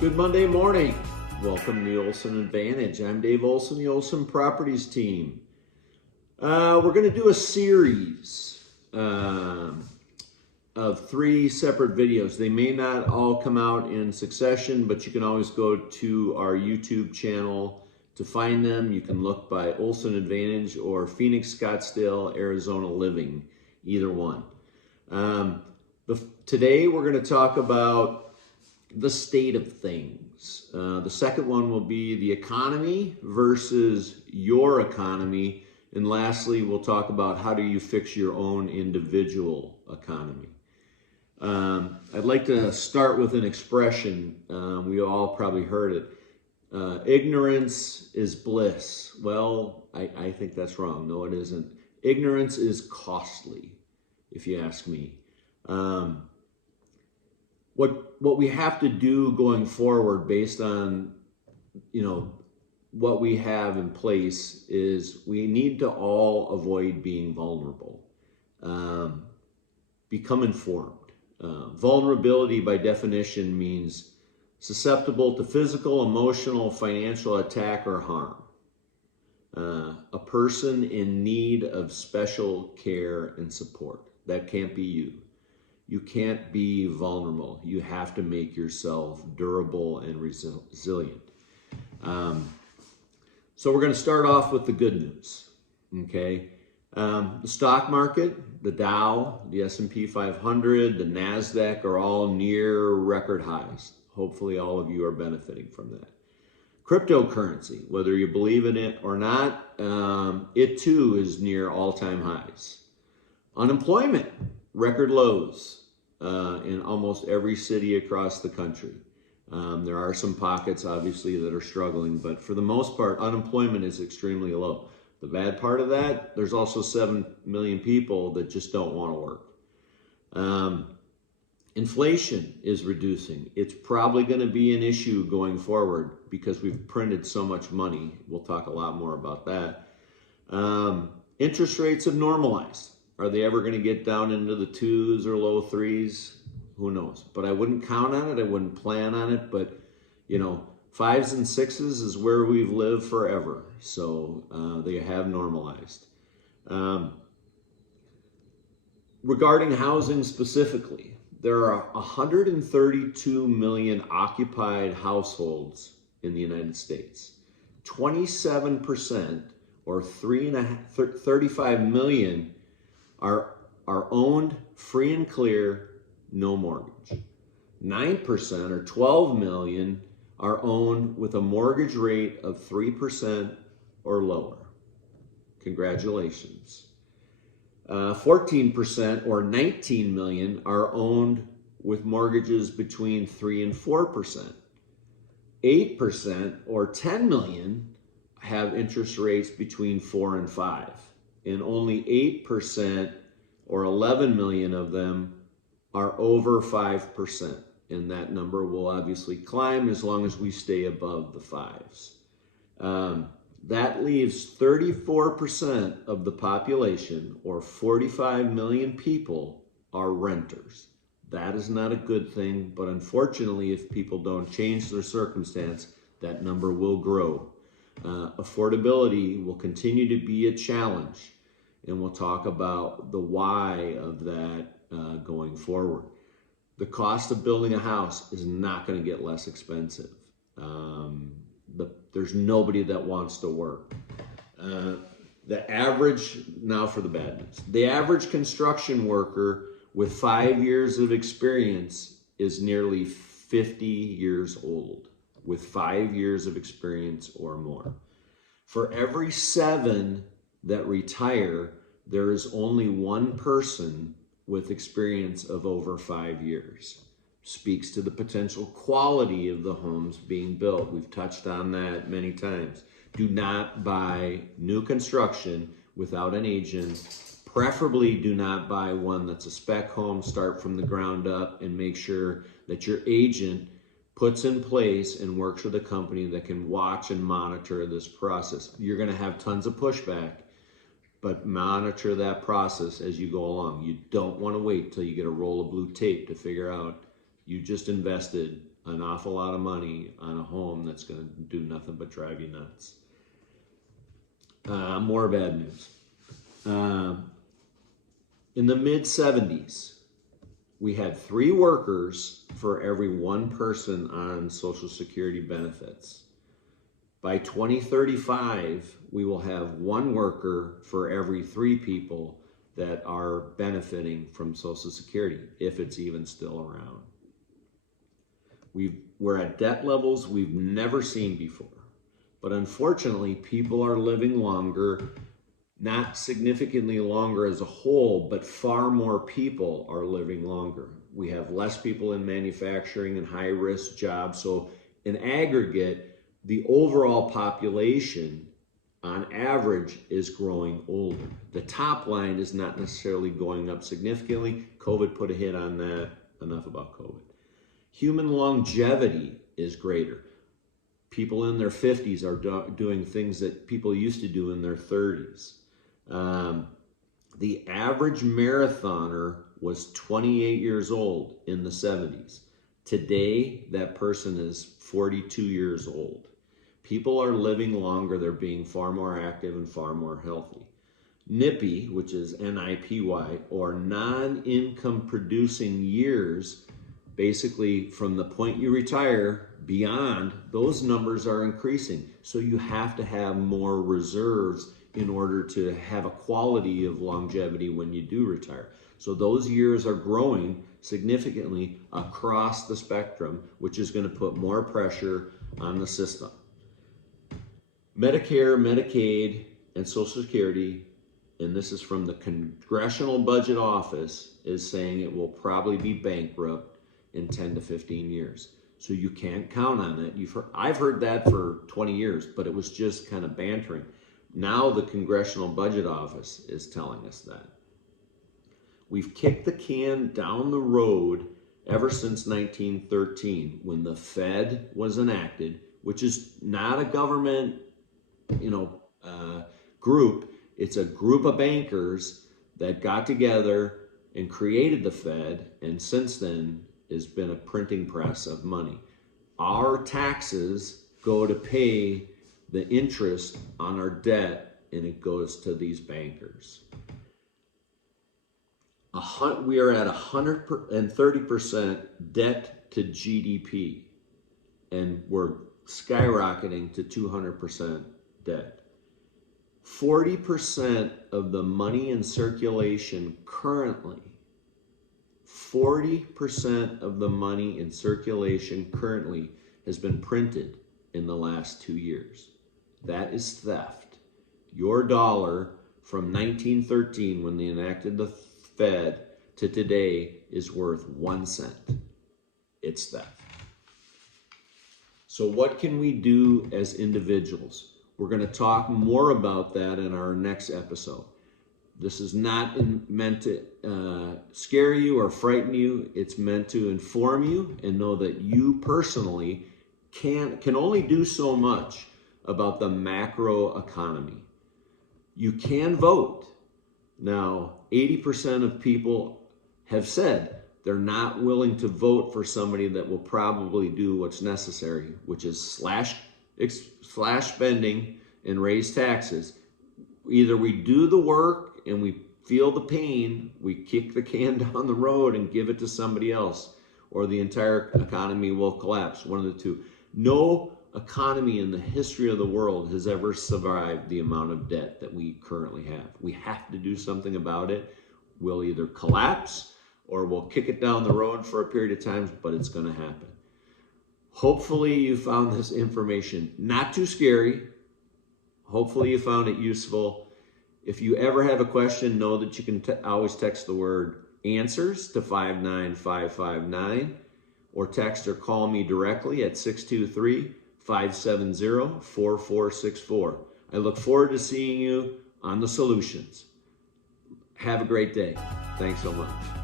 Good Monday morning. Welcome to the Olson Advantage. I'm Dave Olson, the Olson Properties Team. We're going to do a series of 3 separate videos. They may not all come out in succession, but you can always go to our YouTube channel to find them. You can look by Olson Advantage or Phoenix, Scottsdale, Arizona Living, either one. Today we're going to talk about the state of things. The second one will be the economy versus your economy. And lastly, we'll talk about how do you fix your own individual economy. I'd like to start with an expression. We all probably heard it. Ignorance is bliss. Well, I think that's wrong. No, it isn't. Ignorance is costly, if you ask me. What we have to do going forward based on, what we have in place is we need to all avoid being vulnerable. Become informed. Vulnerability by definition means susceptible to physical, emotional, financial attack or harm. A person in need of special care and support. That can't be you. You can't be vulnerable. You have to make yourself durable and resilient. So we're going to start off with the good news, okay? The stock market, the Dow, the S&P 500, the NASDAQ are all near record highs. Hopefully all of you are benefiting from that. Cryptocurrency, whether you believe in it or not, it too is near all-time highs. Unemployment, record lows in almost every city across the country. There are some pockets, obviously, that are struggling, but for the most part, unemployment is extremely low. The bad part of that, there's also 7 million people that just don't want to work. Inflation is reducing. It's probably going to be an issue going forward because we've printed so much money. We'll talk a lot more about that. Interest rates have normalized. Are they ever going to get down into the 2s or low 3s? Who knows? But I wouldn't count on it. I wouldn't plan on it. But, 5s and 6s is where we've lived forever. So they have normalized. Regarding housing specifically, there are 132 million occupied households in the United States. 27% or 35 million are owned free and clear, no mortgage. 9% or 12 million are owned with a mortgage rate of 3% or lower. Congratulations. 14% or 19 million are owned with mortgages between 3 and 4%. 8% or 10 million have interest rates between 4 and 5. And only 8% or 11 million of them are over 5%. And that number will obviously climb as long as we stay above the 5s. That leaves 34% of the population, or 45 million people, are renters. That is not a good thing, but unfortunately, if people don't change their circumstance, that number will grow. Affordability will continue to be a challenge, and we'll talk about the why of that going forward. The cost of building a house is not going to get less expensive. There's nobody that wants to work. The average, now for the bad news, the average construction worker with 5 years of experience is nearly 50 years old, with 5 years of experience or more. For every 7 that retire, there is only 1 person with experience of over 5 years. Speaks to the potential quality of the homes being built. We've touched on that many times. Do not buy new construction without an agent. Preferably do not buy one that's a spec home. Start from the ground up and make sure that your agent puts in place and works with a company that can watch and monitor this process. You're going to have tons of pushback, but monitor that process as you go along. You don't want to wait till you get a roll of blue tape to figure out, you just invested an awful lot of money on a home that's going to do nothing but drive you nuts. More bad news. In the mid-70s, we had 3 workers for every 1 person on Social Security benefits. By 2035, we will have 1 worker for every 3 people that are benefiting from Social Security, if it's even still around. We're at debt levels we've never seen before. But unfortunately, people are living longer, not significantly longer as a whole, but far more people are living longer. We have less people in manufacturing and high-risk jobs. So in aggregate, the overall population on average is growing older. The top line is not necessarily going up significantly. COVID put a hit on that. Enough about COVID. Human longevity is greater. People in their 50s are doing things that people used to do in their 30s. The average marathoner was 28 years old in the 70s. Today, that person is 42 years old. People are living longer. They're being far more active and far more healthy. NIPY, which is NIPY, or non-income producing years, basically from the point you retire beyond, those numbers are increasing. So you have to have more reserves in order to have a quality of longevity when you do retire. So those years are growing significantly across the spectrum, which is going to put more pressure on the system. Medicare, Medicaid, and Social Security, and this is from the Congressional Budget Office, is saying it will probably be bankrupt in 10 to 15 years. So you can't count on it. I've heard that for 20 years, but it was just kind of bantering. Now the Congressional Budget Office is telling us that. We've kicked the can down the road ever since 1913, when the Fed was enacted, which is not a government, group. It's a group of bankers that got together and created the Fed, and since then has been a printing press of money. Our taxes go to pay the interest on our debt, and it goes to these bankers. We are at 130% debt to GDP, and we're skyrocketing to 200% debt. 40% of the money in circulation currently, 40% of the money in circulation currently has been printed in the last 2 years. That is theft. Your dollar from 1913, when they enacted the Fed, to today is worth 1 cent. It's theft. So what can we do as individuals? We're going to talk more about that in our next episode. This is not meant to scare you or frighten you. It's meant to inform you and know that you personally can only do so much about the macro economy. You can vote. Now, 80% of people have said they're not willing to vote for somebody that will probably do what's necessary, which is slash spending and raise taxes. Either we do the work and we feel the pain, we kick the can down the road and give it to somebody else, or the entire economy will collapse. One of the two. No economy in the history of the world has ever survived the amount of debt that we currently have. We have to do something about it. We'll either collapse or we'll kick it down the road for a period of time, but it's going to happen. Hopefully you found this information not too scary. Hopefully you found it useful. If you ever have a question, know that you can always text the word answers to 59559, or text or call me directly at 623-570-4464. I look forward to seeing you on the solutions. Have a great day. Thanks so much.